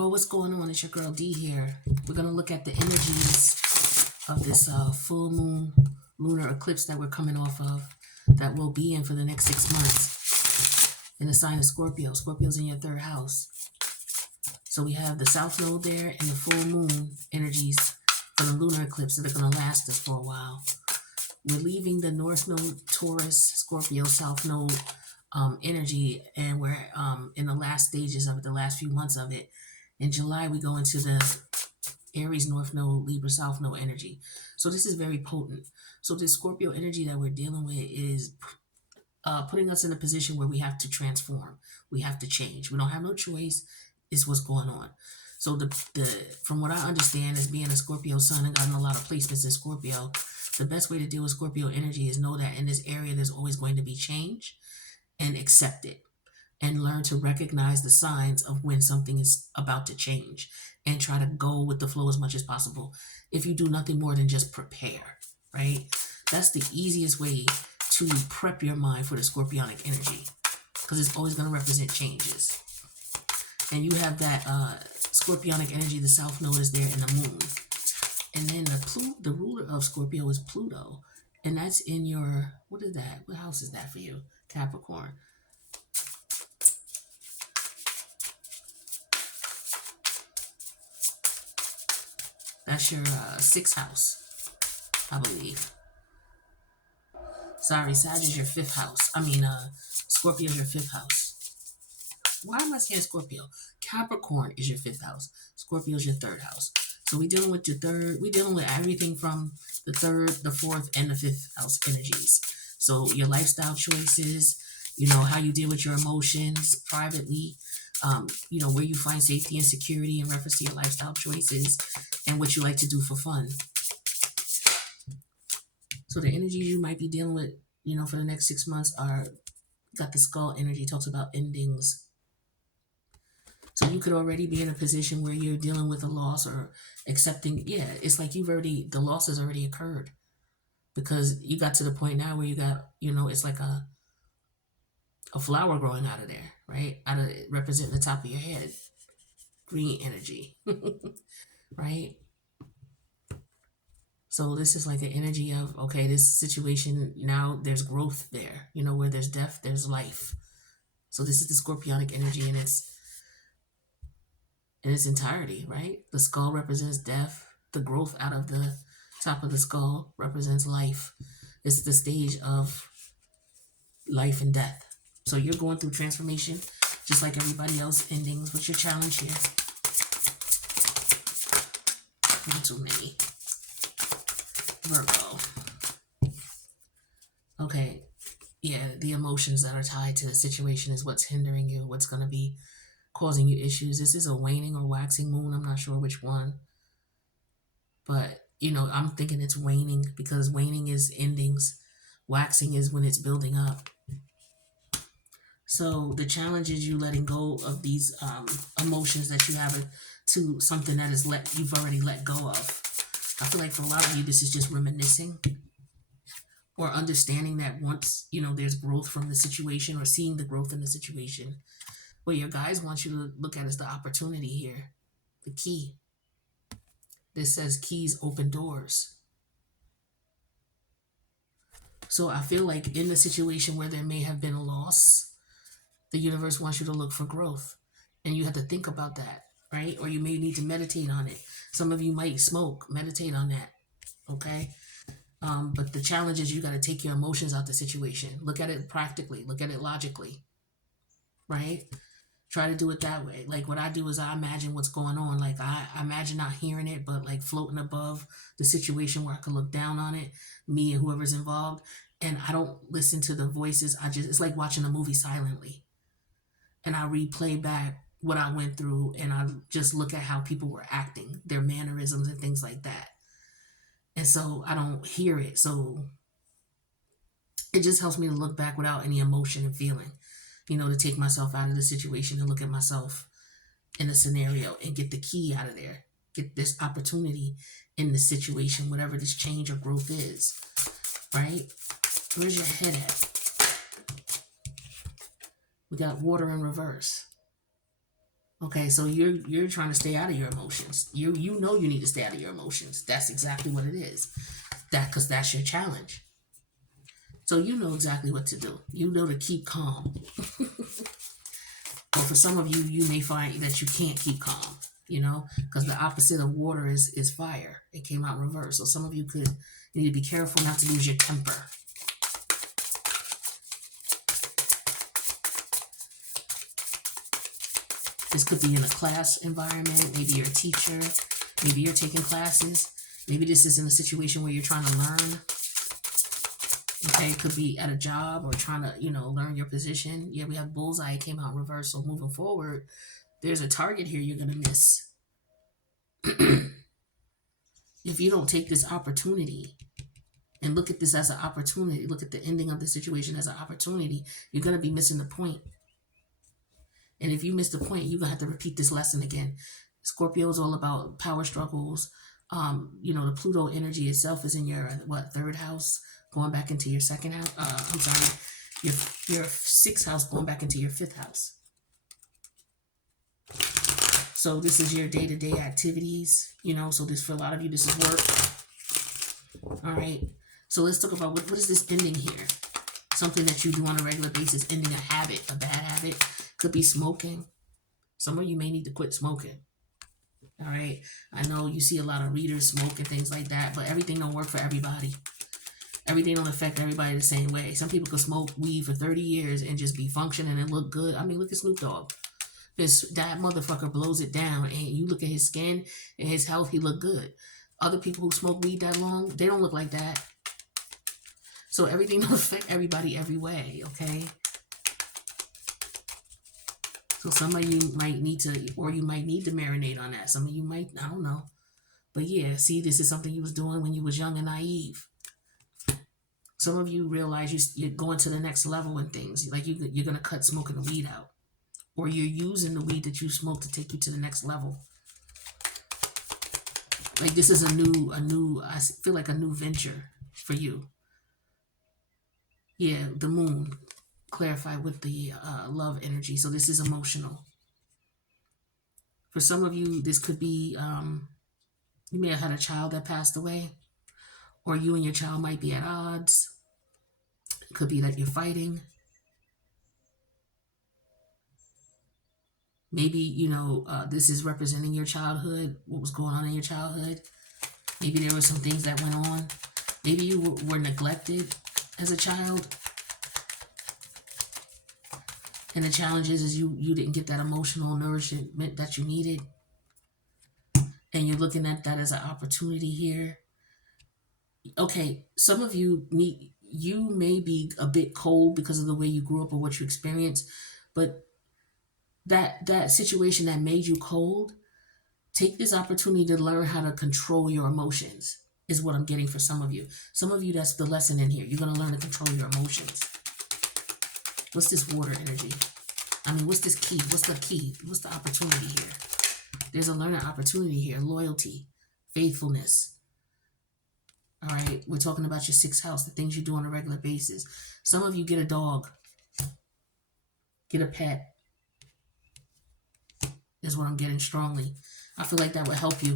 Virgo, what's going on? It's your girl D here. We're going to look at the energies of this full moon lunar eclipse that we're coming off of, that we'll be in for the next 6 months in the sign of Scorpio. Scorpio's in your third house. So we have the south node there and the full moon energies for the lunar eclipse that are going to last us for a while. We're leaving the north node, Taurus, Scorpio, south node energy, and we're in the last stages of it, the last few months of it. In July, we go into the Aries north node, Libra south node energy. So this is very potent. So this Scorpio energy that we're dealing with is putting us in a position where we have to transform. We have to change. We don't have no choice. It's what's going on. So the from what I understand, as being a Scorpio sun and gotten a lot of placements in Scorpio, the best way to deal with Scorpio energy is know that in this area there's always going to be change, and accept it, and learn to recognize the signs of when something is about to change, and try to go with the flow as much as possible. If you do nothing more than just prepare, right? That's the easiest way to prep your mind for the Scorpionic energy, because it's always going to represent changes. And you have that Scorpionic energy, the south node is there in the moon. And then the ruler of Scorpio is Pluto. And that's in your, what is that? What house is that for you? Capricorn. That's your sixth house, I believe. Sorry, Sag is your fifth house. Scorpio is your fifth house. Why am I saying Scorpio? Capricorn is your fifth house. Scorpio is your third house. So we're dealing with we're dealing with everything from the third, the fourth, and the fifth house energies. So your lifestyle choices, how you deal with your emotions privately, where you find safety and security in reference to your lifestyle choices, and what you like to do for fun. So the energies you might be dealing with, for the next 6 months got the skull energy, talks about endings. So you could already be in a position where you're dealing with a loss or accepting. Yeah, it's like the loss has already occurred, because you got to the point now where you got, it's like a flower growing out of there, right? Representing the top of your head. Green energy, right? So this is like an energy of, okay, this situation, now there's growth there. Where there's death, there's life. So this is the Scorpionic energy in its entirety, right? The skull represents death. The growth out of the top of the skull represents life. This is the stage of life and death. So you're going through transformation, just like everybody else. Endings. What's your challenge here? Not too many. Virgo. Okay. Yeah, the emotions that are tied to the situation is what's hindering you, what's going to be causing you issues. This is a waning or waxing moon. I'm not sure which one. But, I'm thinking it's waning, because waning is endings. Waxing is when it's building up. So the challenge is you letting go of these emotions that you have to something that you've already let go of. I feel like for a lot of you, this is just reminiscing, or understanding that once, there's growth from the situation, or seeing the growth in the situation. What your guides want you to look at is the opportunity here, the key. This says keys open doors. So I feel like in the situation where there may have been a loss, the universe wants you to look for growth. And you have to think about that, right? Or you may need to meditate on it. Some of you might smoke. Meditate on that, okay? But the challenge is you got to take your emotions out the situation. Look at it practically. Look at it logically, right? Try to do it that way. Like what I do is I imagine what's going on. Like I imagine not hearing it, but like floating above the situation where I could look down on it, me and whoever's involved. And I don't listen to the voices. It's like watching a movie silently. And I replay back what I went through, and I just look at how people were acting, their mannerisms and things like that. And so I don't hear it. So it just helps me to look back without any emotion and feeling, to take myself out of the situation and look at myself in a scenario and get the key out of there. Get this opportunity in the situation, whatever this change or growth is, right? Where's your head at? We got water in reverse. Okay, so you're trying to stay out of your emotions. You know you need to stay out of your emotions. That's exactly what it is. That because that's your challenge. So you know exactly what to do. You know to keep calm. Or for some of you, you may find that you can't keep calm. Because the opposite of water is fire. It came out in reverse. So some of you need to be careful not to lose your temper. This could be in a class environment. Maybe you're a teacher. Maybe you're taking classes. Maybe this is in a situation where you're trying to learn. Okay, it could be at a job or trying to, learn your position. Yeah, we have bullseye. It came out in reverse. So moving forward, there's a target here you're going to miss. If you don't take this opportunity and look at this as an opportunity, look at the ending of the situation as an opportunity, you're going to be missing the point. And if you miss the point, you're going to have to repeat this lesson again. Scorpio is all about power struggles. The Pluto energy itself is in your, third house, going back into your second house. I'm sorry, your sixth house going back into your fifth house. So this is your day-to-day activities, so this, for a lot of you, this is work. All right. So let's talk about what is this ending here? Something that you do on a regular basis, ending a habit, a bad habit. Could be smoking. Some of you may need to quit smoking. All right. I know you see a lot of readers smoke and things like that, but everything don't work for everybody. Everything don't affect everybody the same way. Some people could smoke weed for 30 years and just be functioning and look good. I mean, look at Snoop Dogg. That motherfucker blows it down, and you look at his skin and his health, he look good. Other people who smoke weed that long, they don't look like that. So everything don't affect everybody every way, okay? So some of you might need to, or you might need to marinate on that. Some of you might, I don't know. But yeah, see, this is something you was doing when you was young and naive. Some of you realize you're going to the next level in things. Like you're going to cut smoking the weed out. Or you're using the weed that you smoke to take you to the next level. Like this is a new, I feel like a new venture for you. Yeah, the moon. Clarify with the love energy. So this is emotional. For some of you, this could be, you may have had a child that passed away. Or you and your child might be at odds. It could be that you're fighting. Maybe, this is representing your childhood, what was going on in your childhood. Maybe there were some things that went on. Maybe you were neglected as a child. And the challenge is you didn't get that emotional nourishment that you needed. And you're looking at that as an opportunity here. Okay, some of you may be a bit cold because of the way you grew up or what you experienced. But that situation that made you cold, take this opportunity to learn how to control your emotions, is what I'm getting for some of you. Some of you, that's the lesson in here. You're going to learn to control your emotions. What's this water energy? I mean, what's this key? What's the key? What's the opportunity here? There's a learning opportunity here. Loyalty, faithfulness. All right, we're talking about your sixth house, the things you do on a regular basis. Some of you get a dog, get a pet, is what I'm getting strongly. I feel like that would help you.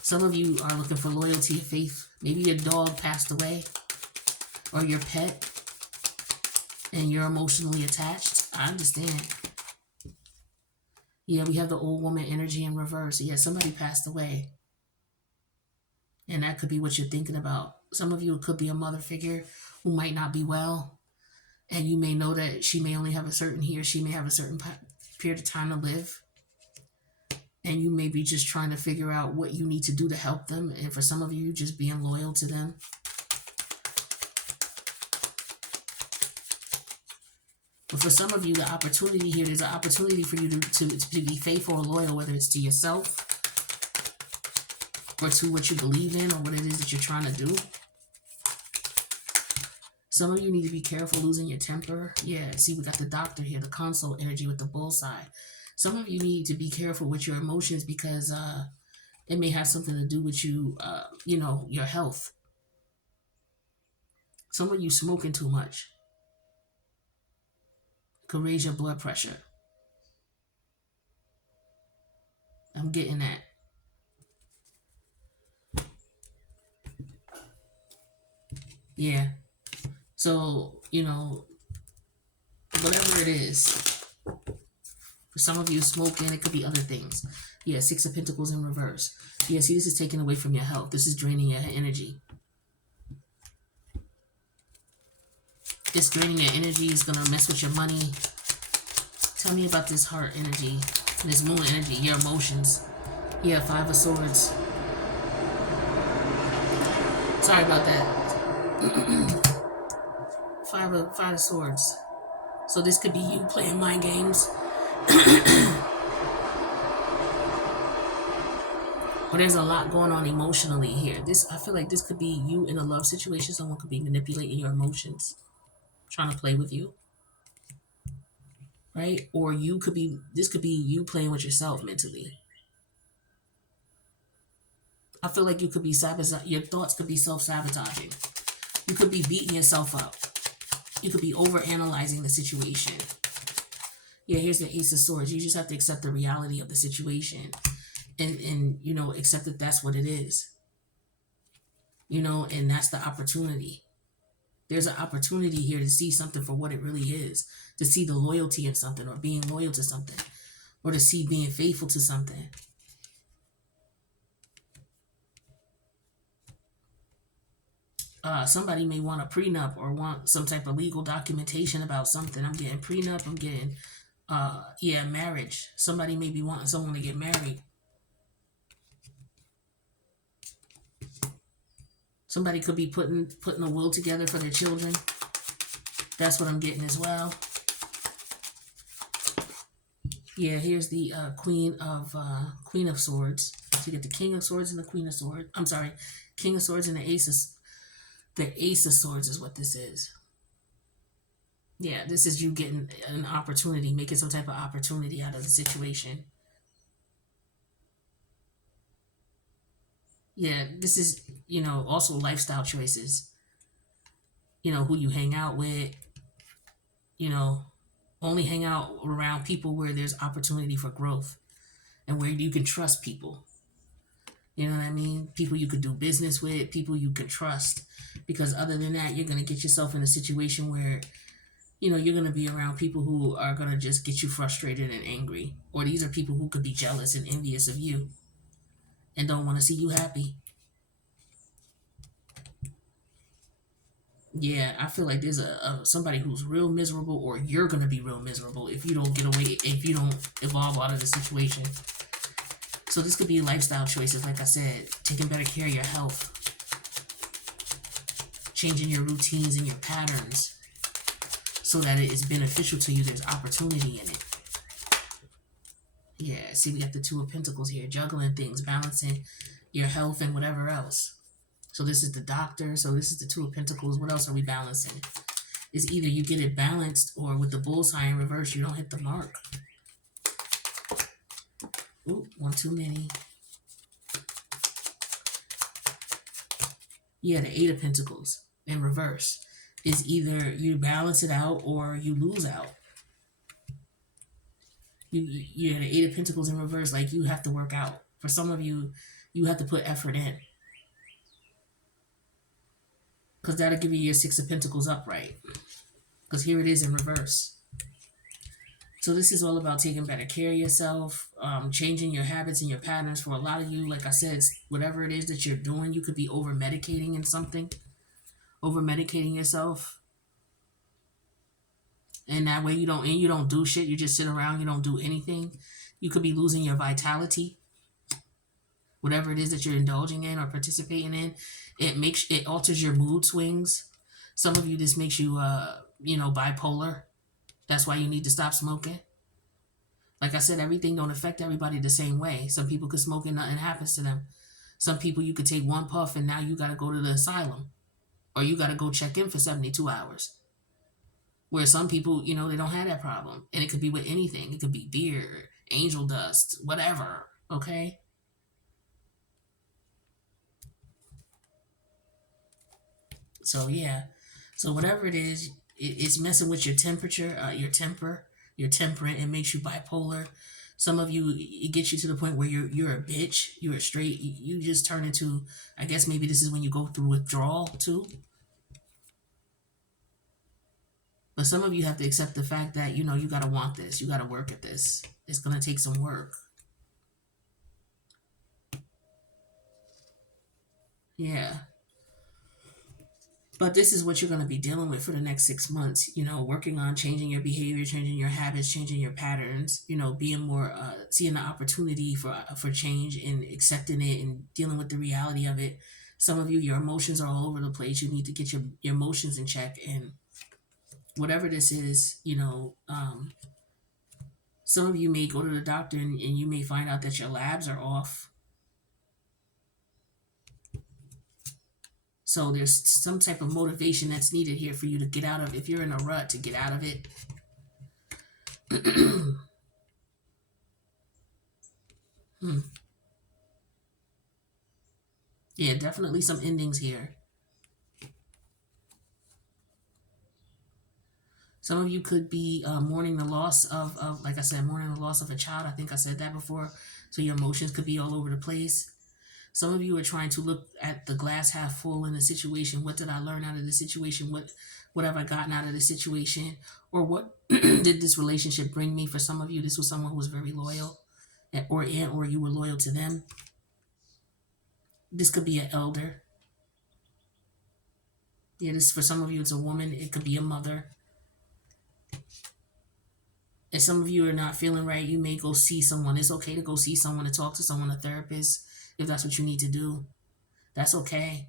Some of you are looking for loyalty, faith. Maybe your dog passed away or your pet and you're emotionally attached. I understand. Yeah, we have the old woman energy in reverse. Yeah, somebody passed away. And that could be what you're thinking about. Some of you, it could be a mother figure who might not be well. And you may know that she may only have she may have a certain period of time to live. And you may be just trying to figure out what you need to do to help them. And for some of you, just being loyal to them. But for some of you, the opportunity here, there's an opportunity for you to be faithful or loyal, whether it's to yourself or to what you believe in or what it is that you're trying to do. Some of you need to be careful losing your temper. Yeah, see, we got the doctor here, the console energy with the bullseye. Some of you need to be careful with your emotions because it may have something to do with your health. Some of you smoking too much could raise your blood pressure. I'm getting that. Yeah. So, whatever it is, for some of you smoking, it could be other things. Yeah, Six of Pentacles in reverse. Yeah, see, this is taking away from your health. This is draining your energy. It's draining your energy. It's going to mess with your money. Tell me about this heart energy, this moon energy, your emotions. Yeah, Five of Swords. Sorry about that. Five of Swords. So this could be you playing mind games. Or there's a lot going on emotionally here. I feel like this could be you in a love situation. Someone could be manipulating your emotions, trying to play with you, right? Or this could be you playing with yourself mentally. I feel like you could be your thoughts could be self-sabotaging. You could be beating yourself up. You could be over-analyzing the situation. Yeah, here's the Ace of Swords. You just have to accept the reality of the situation and accept that that's what it is. And that's the opportunity. There's an opportunity here to see something for what it really is, to see the loyalty in something, or being loyal to something, or to see being faithful to something. Somebody may want a prenup or want some type of legal documentation about something. I'm getting prenup. I'm getting, marriage. Somebody may be wanting someone to get married. Somebody could be putting a will together for their children. That's what I'm getting as well. Yeah, here's the Queen of Swords. So you get the King of Swords and the Queen of Swords. I'm sorry, King of Swords and the Ace of Swords is what this is. Yeah, this is you getting an opportunity, making some type of opportunity out of the situation. Yeah, this is, also lifestyle choices. Who you hang out with, only hang out around people where there's opportunity for growth and where you can trust people. You know what I mean? People you could do business with, people you can trust. Because other than that, you're going to get yourself in a situation where, you're going to be around people who are going to just get you frustrated and angry. Or these are people who could be jealous and envious of you and don't want to see you happy. Yeah, I feel like there's somebody who's real miserable, or you're going to be real miserable if you don't if you don't evolve out of the situation. So this could be lifestyle choices, like I said, taking better care of your health, changing your routines and your patterns so that it is beneficial to you. There's opportunity in it. Yeah, see, we got the Two of Pentacles here, juggling things, balancing your health and whatever else. So this is the Doctor. So this is the Two of Pentacles. What else are we balancing? It's either you get it balanced, or with the bullseye in reverse, you don't hit the mark. Ooh, one too many. Yeah, the Eight of Pentacles in reverse is either you balance it out or you lose out. You the Eight of Pentacles in reverse, like you have to work out. For some of you, you have to put effort in. Because that'll give you your Six of Pentacles upright. Because here it is in reverse. So this is all about taking better care of yourself, changing your habits and your patterns. For a lot of you, like I said, whatever it is that you're doing, you could be over-medicating in something. Over-medicating yourself. And that way you don't do shit. You just sit around, you don't do anything. You could be losing your vitality. Whatever it is that you're indulging in or participating in, it alters your mood swings. Some of you, this makes you bipolar. That's why you need to stop smoking. Like I said, everything don't affect everybody the same way. Some people could smoke and nothing happens to them. Some people, you could take one puff and now you got to go to the asylum, or you got to go check in for 72 hours. Where some people, they don't have that problem. And it could be with anything. It could be beer, angel dust, whatever. Okay? So, yeah. So, whatever it is, it's messing with your temperature, your temperament. It makes you bipolar. Some of you, it gets you to the point where you're a bitch, you're a straight, you just turn into, I guess maybe this is when you go through withdrawal too. But some of you have to accept the fact that, you got to want this, you got to work at this. It's going to take some work. Yeah. But this is what you're going to be dealing with for the next 6 months, working on changing your behavior, changing your habits, changing your patterns, being more, seeing the opportunity for change and accepting it and dealing with the reality of it. Some of you, your emotions are all over the place. You need to get your emotions in check. And whatever this is, some of you may go to the doctor and you may find out that your labs are off. So there's some type of motivation that's needed here for you to get out of, if you're in a rut, to get out of it. Hmm. Yeah, definitely some endings here. Some of you could be mourning the loss of, like I said, mourning the loss of a child. I think I said that before. So your emotions could be all over the place. Some of you are trying to look at the glass half full in the situation. What did I learn out of the situation? What have I gotten out of the situation? Or what did this relationship bring me? For some of you, this was someone who was very loyal, or you were loyal to them. This could be an elder. Yeah, this for some of you, it's a woman. It could be a mother. If some of you are not feeling right, you may go see someone. It's okay to go see someone, to talk to someone, a therapist, if that's what you need to do. That's okay.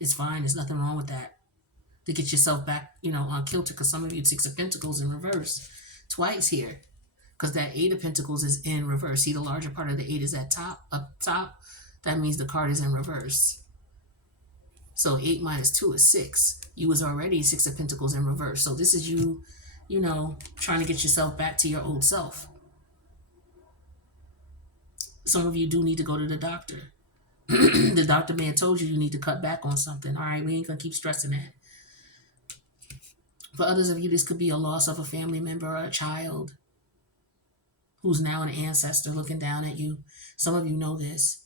It's fine. There's nothing wrong with that. To get yourself back, on kilter, because some of you, Six of Pentacles in reverse twice here, because that Eight of Pentacles is in reverse. See, the larger part of the eight is up top. That means the card is in reverse. So 8 minus 2 is 6. You was already Six of Pentacles in reverse. So this is you, trying to get yourself back to your old self. Some of you do need to go to the doctor. The doctor may have told you need to cut back on something. All right, we ain't going to keep stressing that. For others of you, this could be a loss of a family member or a child who's now an ancestor looking down at you. Some of you know this.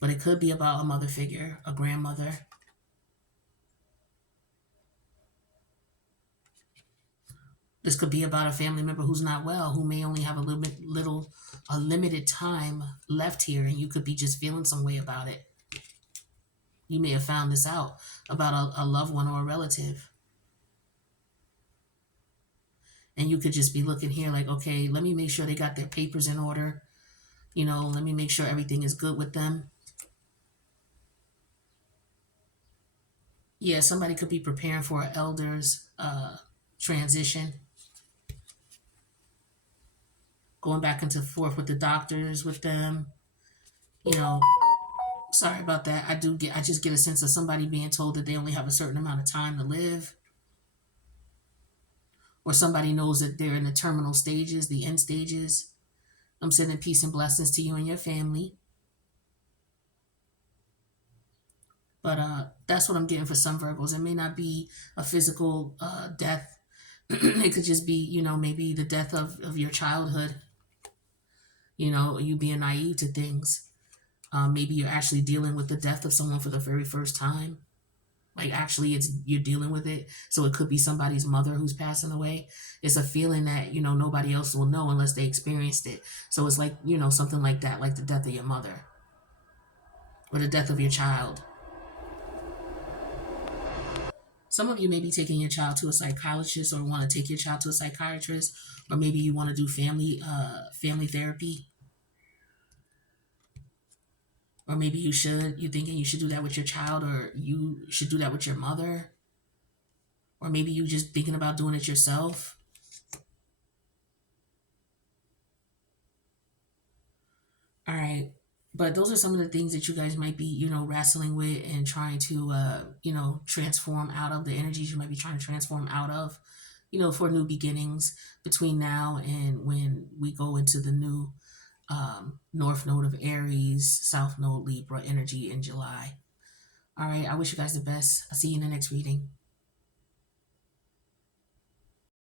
But it could be about a mother figure, a grandmother. This could be about a family member who's not well, who may only have a limited time left here, and you could be just feeling some way about it. You may have found this out about a loved one or a relative. And you could just be looking here like, okay, let me make sure they got their papers in order. Let me make sure everything is good with them. Yeah, somebody could be preparing for an elder's transition. Going back and forth with the doctors, with them. Sorry about that. I just get a sense of somebody being told that they only have a certain amount of time to live. Or somebody knows that they're in the terminal stages, the end stages. I'm sending peace and blessings to you and your family. But that's what I'm getting for some Virgos. It may not be a physical death. It could just be, maybe the death of your childhood. You being naive to things. Maybe you're actually dealing with the death of someone for the very first time. Like actually you're dealing with it. So it could be somebody's mother who's passing away. It's a feeling that, nobody else will know unless they experienced it. So it's like, something like that, like the death of your mother or the death of your child. Some of you may be taking your child to a psychologist or want to take your child to a psychiatrist, or maybe you want to do family therapy. Or maybe you're thinking you should do that with your child, or you should do that with your mother. Or maybe you just thinking about doing it yourself. All right. But those are some of the things that you guys might be, wrestling with and trying to, transform out of, the energies you might be trying to transform out of, for new beginnings between now and when we go into the new North Node of Aries, South Node Libra energy in July. All right. I wish you guys the best. I'll see you in the next reading.